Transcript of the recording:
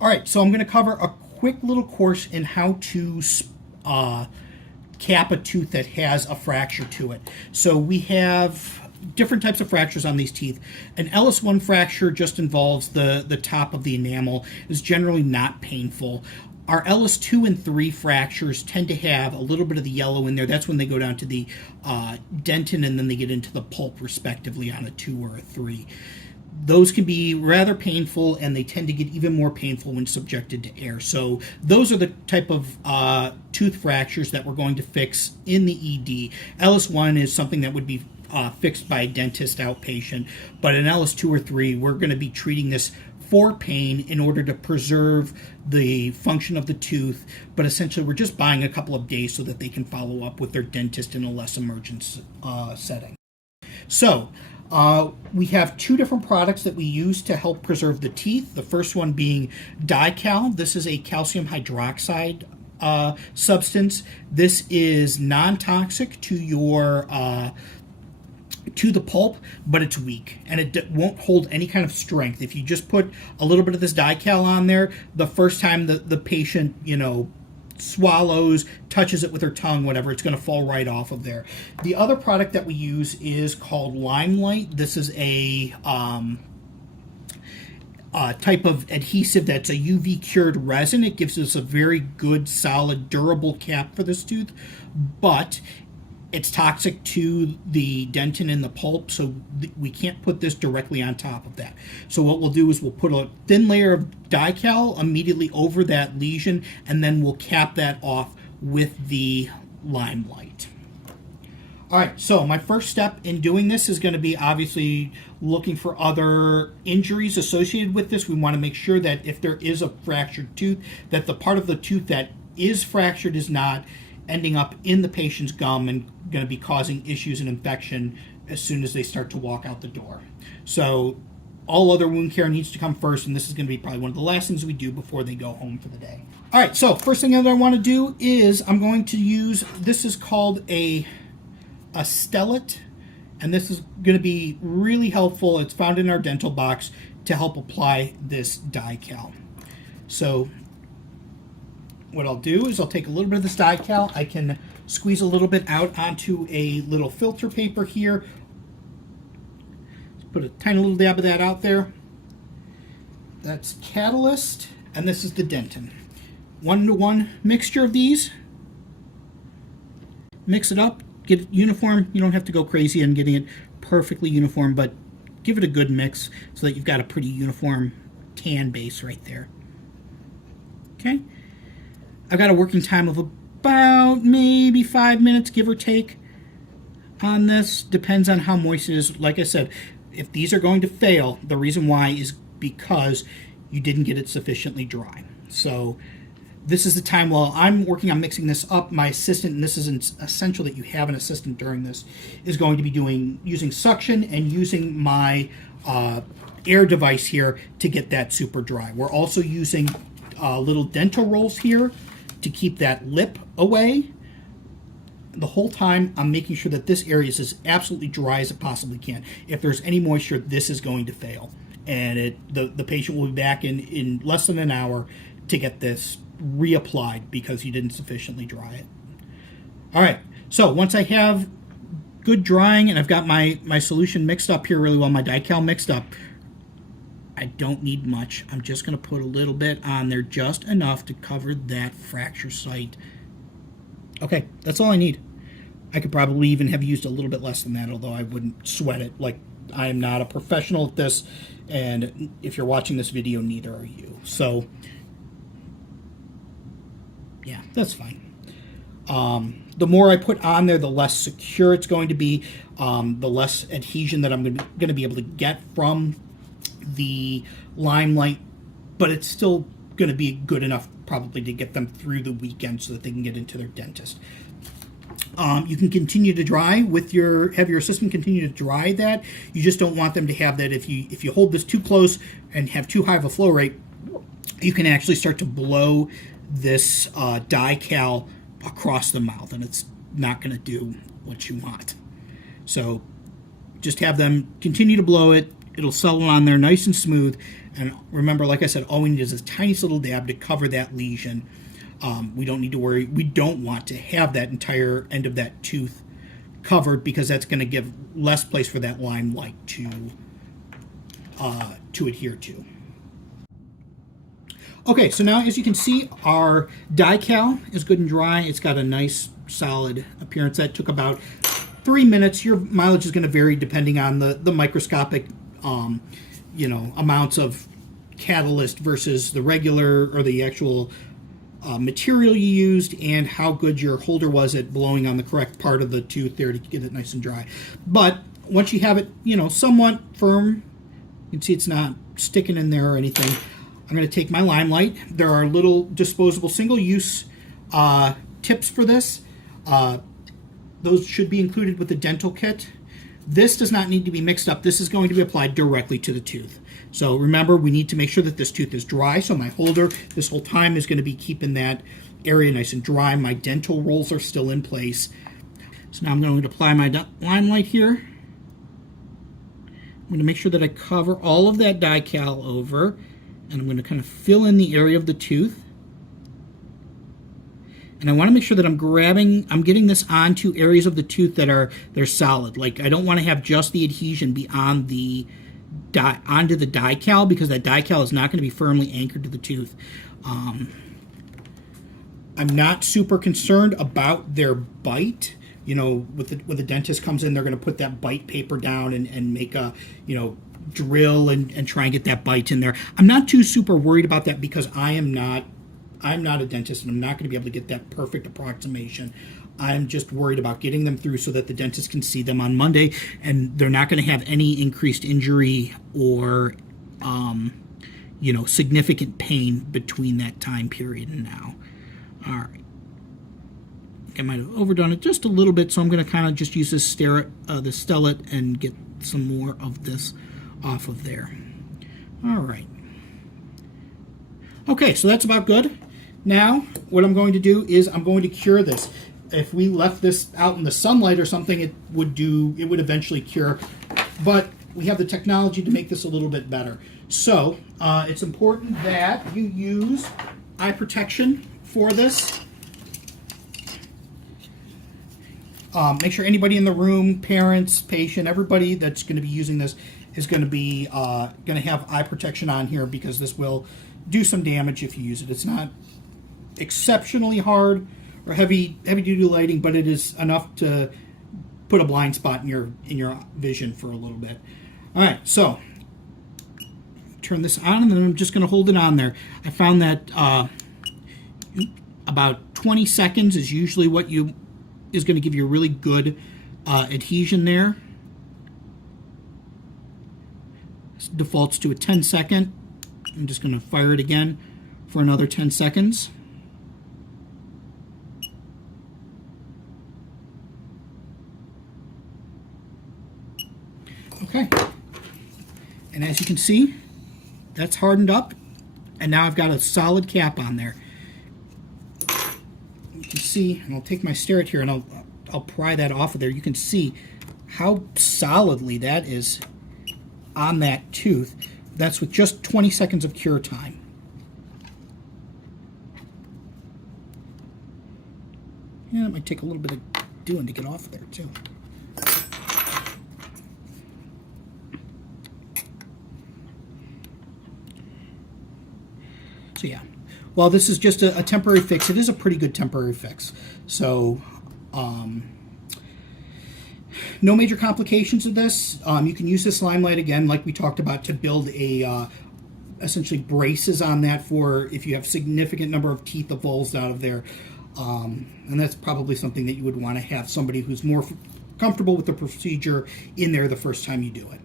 All right, so I'm going to cover a quick little course in how to cap a tooth that has a fracture to it. So we have different types of fractures on these teeth. An Ellis fracture just involves the top of the enamel. It's generally not painful. Our Ellis 2 and 3 fractures tend to have a little bit of the yellow in there. That's when they go down to the dentin and then they get into the pulp respectively on a 2 or a 3. Those can be rather painful, and they tend to get even more painful when subjected to air. So those are the type of tooth fractures that we're going to fix in the ED. Ellis 1 is something that would be fixed by a dentist outpatient, but in Ellis 2 or 3, we're going to be treating this for pain in order to preserve the function of the tooth, but essentially we're just buying a couple of days so that they can follow up with their dentist in a less emergent setting. So we have two different products that we use to help preserve the teeth. The first one being Dycal. This is a calcium hydroxide substance. This is non-toxic to your to the pulp, but it's weak and it won't hold any kind of strength. If you just put a little bit of this Dycal on there, the first time the patient, swallows, touches it with her tongue, whatever, it's going to fall right off of there. The other product that we use is called Limelight. This is a type of adhesive that's a UV cured resin. It gives us a very good, solid, durable cap for this tooth, but it's toxic to the dentin and the pulp, so we can't put this directly on top of that. So what we'll do is we'll put a thin layer of Dycal immediately over that lesion, and then we'll cap that off with the Limelight. All right, so my first step in doing this is going to be obviously looking for other injuries associated with this. We want to make sure that if there is a fractured tooth, that the part of the tooth that is fractured is not ending up in the patient's gum and going to be causing issues and infection as soon as they start to walk out the door. So all other wound care needs to come first, and this is going to be probably one of the last things we do before they go home for the day. All right, so first thing that I want to do is I'm going to use, this is called a stellate, and this is going to be really helpful. It's found in our dental box to help apply this Dycal. So what I'll do is I'll take a little bit of this Dycal. I can squeeze a little bit out onto a little filter paper here. Put a tiny little dab of that out there. That's Catalyst, and this is the dentin. 1-to-1 mixture of these. Mix it up, get it uniform. You don't have to go crazy in getting it perfectly uniform, but give it a good mix so that you've got a pretty uniform tan base right there. Okay. I've got a working time of about maybe 5 minutes, give or take, on this. Depends on how moist it is. Like I said, if these are going to fail, the reason why is because you didn't get it sufficiently dry. So this is the time while I'm working on mixing this up. My assistant, and this is essential that you have an assistant during this, is going to be using suction and using my air device here to get that super dry. We're also using little dental rolls here to keep that lip away. The whole time I'm making sure that this area is as absolutely dry as it possibly can. If there's any moisture, this is going to fail, and the patient will be back in less than an hour to get this reapplied because you didn't sufficiently dry it. All right, so once I have good drying and I've got my solution mixed up here really well, my Dycal mixed up, I don't need much. I'm just going to put a little bit on there, just enough to cover that fracture site. Okay, that's all I need. I could probably even have used a little bit less than that, although I wouldn't sweat it. Like, I am not a professional at this, and if you're watching this video, neither are you. So, yeah, that's fine. The more I put on there, the less secure it's going to be, the less adhesion that I'm going to be able to get from the Limelight, but it's still going to be good enough probably to get them through the weekend so that they can get into their dentist. You can continue to dry have your assistant continue to dry that. You just don't want them to have that. If you hold this too close and have too high of a flow rate, you can actually start to blow this Dycal across the mouth, and it's not going to do what you want. So just have them continue to blow it. It'll settle on there nice and smooth, And remember, like I said, all we need is a tiny little dab to cover that lesion. We don't need to worry. We don't want to have that entire end of that tooth covered, because that's going to give less place for that limelight to adhere to. Okay, so now as you can see, our Dycal is good and dry. It's got a nice solid appearance. That took about 3 minutes. Your mileage is going to vary depending on the microscopic amounts of catalyst versus the regular or the actual material you used, and how good your holder was at blowing on the correct part of the tooth there to get it nice and dry. But once you have it, somewhat firm, you can see it's not sticking in there or anything. I'm going to take my Limelight. There are little disposable single-use tips for this. Those should be included with the dental kit. This does not need to be mixed up. This is going to be applied directly to the tooth. So remember, we need to make sure that this tooth is dry. So my holder this whole time is going to be keeping that area nice and dry. My dental rolls are still in place. So now I'm going to apply my Limelight here. I'm going to make sure that I cover all of that Dycal over, and I'm going to kind of fill in the area of the tooth. And I want to make sure that I'm getting this onto areas of the tooth they're solid. Like, I don't want to have just the adhesion be on onto the Dycal, because that Dycal is not going to be firmly anchored to the tooth. I'm not super concerned about their bite. When the dentist comes in, they're going to put that bite paper down and make a, drill and try and get that bite in there. I'm not too super worried about that, because I'm not a dentist, and I'm not going to be able to get that perfect approximation. I'm just worried about getting them through so that the dentist can see them on Monday, and they're not going to have any increased injury or, significant pain between that time period and now. All right. I might have overdone it just a little bit, so I'm going to kind of just use this stellate and get some more of this off of there. All right. Okay, so that's about good. Now, what I'm going to do is I'm going to cure this. If we left this out in the sunlight or something, it would eventually cure. But we have the technology to make this a little bit better. So it's important that you use eye protection for this. Make sure anybody in the room, parents, patient, everybody that's going to be using this is going to be going to have eye protection on here, because this will do some damage if you use it. It's not exceptionally hard or heavy duty lighting, but it is enough to put a blind spot in your vision for a little bit. All right, so turn this on, and then I'm just going to hold it on there. I found that about 20 seconds is usually what is going to give you a really good adhesion there. This defaults to a 10-second. I'm just going to fire it again for another 10 seconds. Okay. And as you can see, that's hardened up, and now I've got a solid cap on there. You can see, and I'll take my Starrett here and I'll pry that off of there. You can see how solidly that is on that tooth. That's with just 20 seconds of cure time. Yeah, it might take a little bit of doing to get off of there too. So yeah, while this is just a temporary fix, it is a pretty good temporary fix. So no major complications of this. You can use this Limelight again, like we talked about, to build essentially braces on that for if you have significant number of teeth avulsed out of there. And that's probably something that you would want to have somebody who's more comfortable with the procedure in there the first time you do it.